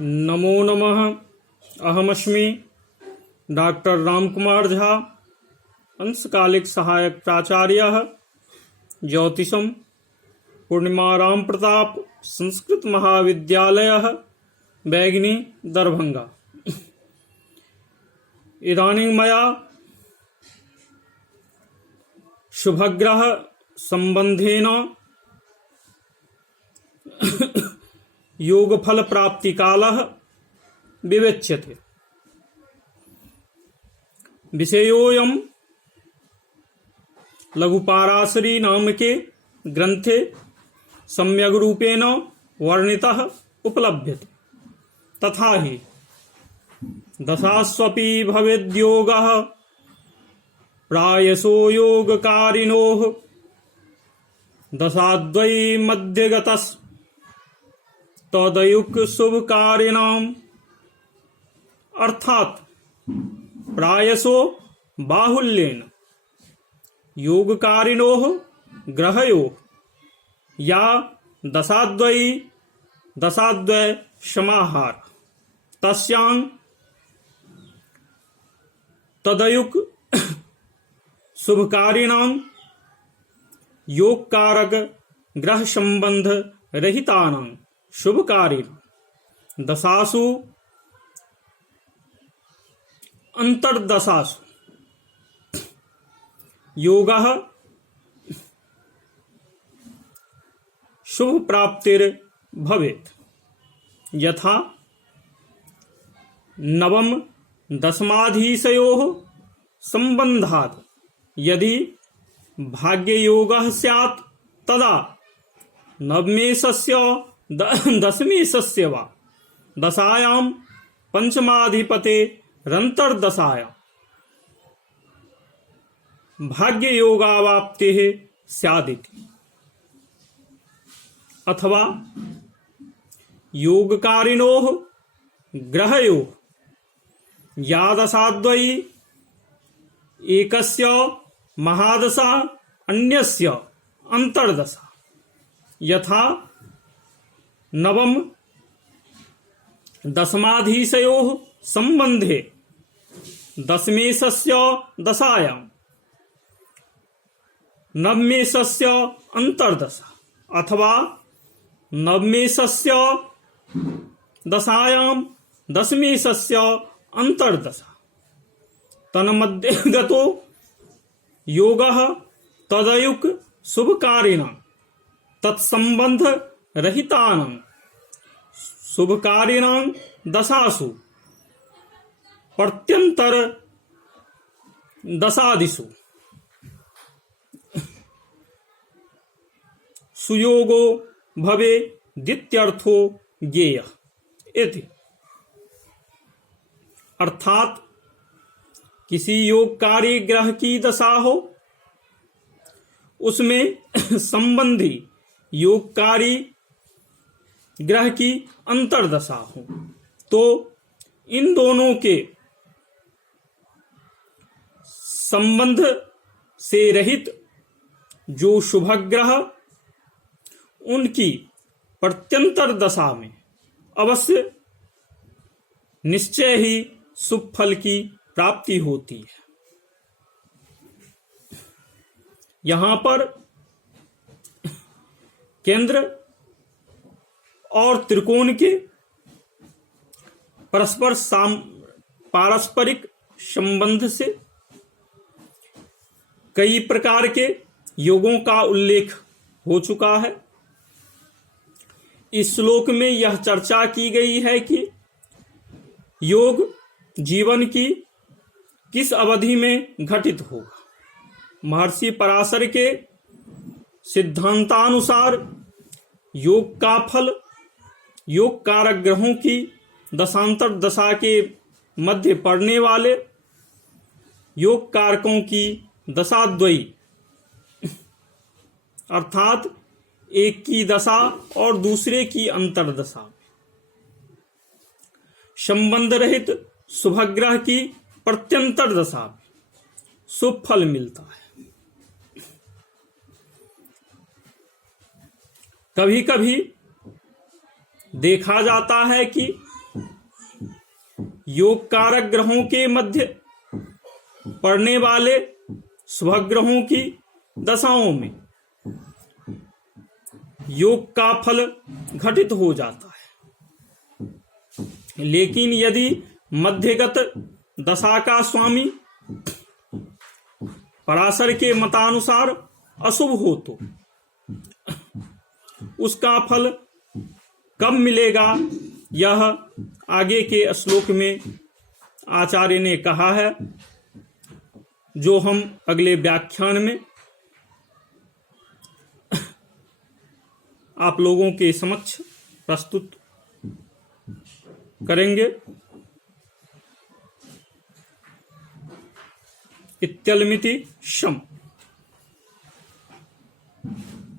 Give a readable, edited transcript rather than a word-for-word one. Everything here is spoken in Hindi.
नमो नमः। अहमस्मि डॉक्टर रामकुमार झा, अंशकालिक सहायक प्राचार्य, ज्योतिषम, पूर्णिमा राम प्रताप संस्कृत महाविद्यालय, बैगनी, दरभंगा। इदानीं मया शुभग्रह संबंधेन योगफल प्राप्ति कालः विवेच्यते। विषयोऽयं लघुपाराशरी नामके ग्रंथे सम्यग् रूपेण वर्णितः उपलभ्यते। तथा हि दशास्वपि भवेद्योगः प्रायसो योगकारिणोः दशाद्वयी मध्यगतस् तदयुक् शुभकारिणाम्। अर्थात प्रायसो बाहुल्येन योगकारिणोः ग्रहयोः या दशाद्वयी दशाद्वय समाहार तस्यां तदयुक् शुभकारिणां योगकारक ग्रह संबंध रहितानां शुभकारिणां दशासु अंतर्दशासु योगः शुभ प्राप्तिर भवेत्। यथा नवम दशमाधीशयोः संबंधात् यदि भाग्ययोगः स्यात् तदा नवमेशस्य दशमेशस्य वा दशायां पंचमाधिपतेरन्तर्दशायां भाग्ययोगावाप्तिः स्यादिति। अथवा योगकारिणोः ग्रहयोः या दशाद्वयी एकस्य महादशा अन्यस्य अंतर्दशा। यथा नवम दशमाधीशयोः संबंधे दशमेशस्य दशायां नवमेशस्य अंतर्दशा अथवा नवमेशस्य दशायां दशमेशस्य अंतर्दशा तन्मध्यगतो योगः तदयुक् शुभकारिणां तत्संबंध रहितानां शुभकारिणां दशासु प्रत्यंतर दशादिषु सुयोगो भवे द्वितीयर्थो ज्ञेयः इति। अर्थात किसी योगकारी ग्रह की दशा हो, उसमें संबंधी योगकारी ग्रह की अंतर्दशा हो, तो इन दोनों के संबंध से रहित जो शुभ ग्रह उनकी प्रत्यंतर दशा में अवश्य निश्चय ही शुभ फल की प्राप्ति होती है। यहां पर केंद्र और त्रिकोण के परस्पर पारस्परिक संबंध से कई प्रकार के योगों का उल्लेख हो चुका है। इस श्लोक में यह चर्चा की गई है कि योग जीवन की किस अवधि में घटित होगा। महर्षि पराशर के सिद्धांतानुसार योग का फल योग कारक ग्रहों की दशांतर दशा के मध्य पड़ने वाले योग कारकों की दशाद्वयी अर्थात एक की दशा और दूसरे की अंतर्दशा संबंध रहित शुभग्रह की प्रत्यंतर दशा में शुभ फल मिलता है। कभी कभी देखा जाता है कि योग कारक ग्रहों के मध्य पड़ने वाले शुभ ग्रहों की दशाओं में योग का फल घटित हो जाता है। लेकिन यदि मध्यगत दशा का स्वामी पराशर के मतानुसार अशुभ हो तो उसका फल कब मिलेगा, यह आगे के श्लोक में आचार्य ने कहा है, जो हम अगले व्याख्यान में आप लोगों के समक्ष प्रस्तुत करेंगे। इत्यलमिति शम।